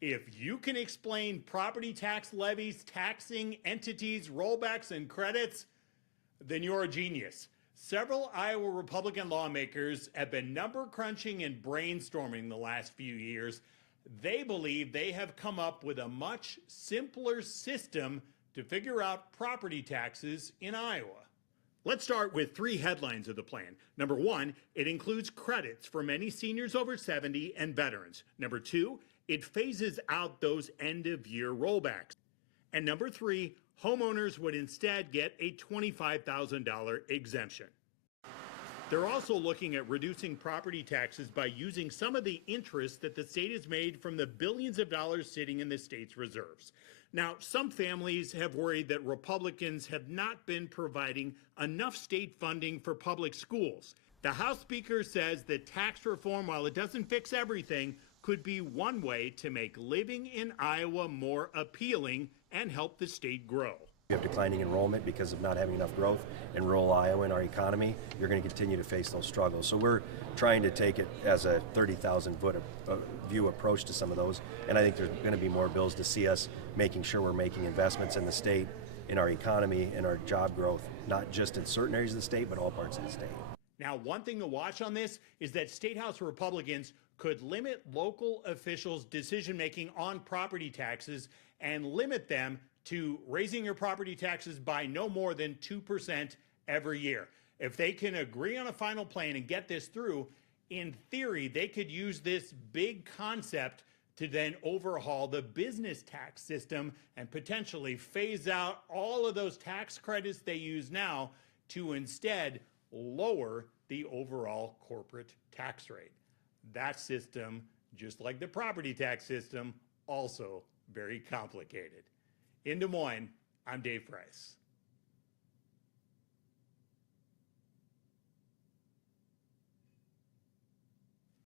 If you can explain property tax levies, taxing entities, rollbacks, and credits, then you're a genius. Several Iowa Republican lawmakers have been number crunching and brainstorming the last few years. They believe they have come up with a much simpler system to figure out property taxes in Iowa. Let's start with three headlines of the plan. Number one, it includes credits for many seniors over 70 and veterans. Number two, it phases out those end-of-year rollbacks. And number three, homeowners would instead get a $25,000 exemption. They're also looking at reducing property taxes by using some of the interest that the state has made from the billions of dollars sitting in the state's reserves. Now, some families have worried that Republicans have not been providing enough state funding for public schools. The House Speaker says that tax reform, while it doesn't fix everything, could be one way to make living in Iowa more appealing and help the state grow. You have declining enrollment because of not having enough growth in rural Iowa in our economy. You're going to continue to face those struggles. So we're trying to take it as a 30,000-foot view approach to some of those. And I think there's going to be more bills to see us making sure we're making investments in the state, in our economy, in our job growth, not just in certain areas of the state, but all parts of the state. Now, one thing to watch on this is that State House Republicans could limit local officials' decision-making on property taxes and limit them to raising your property taxes by no more than 2% every year. If they can agree on a final plan and get this through, in theory, they could use this big concept to then overhaul the business tax system and potentially phase out all of those tax credits they use now to instead lower the overall corporate tax rate. That system, just like the property tax system, also very complicated. In Des Moines, I'm Dave Price.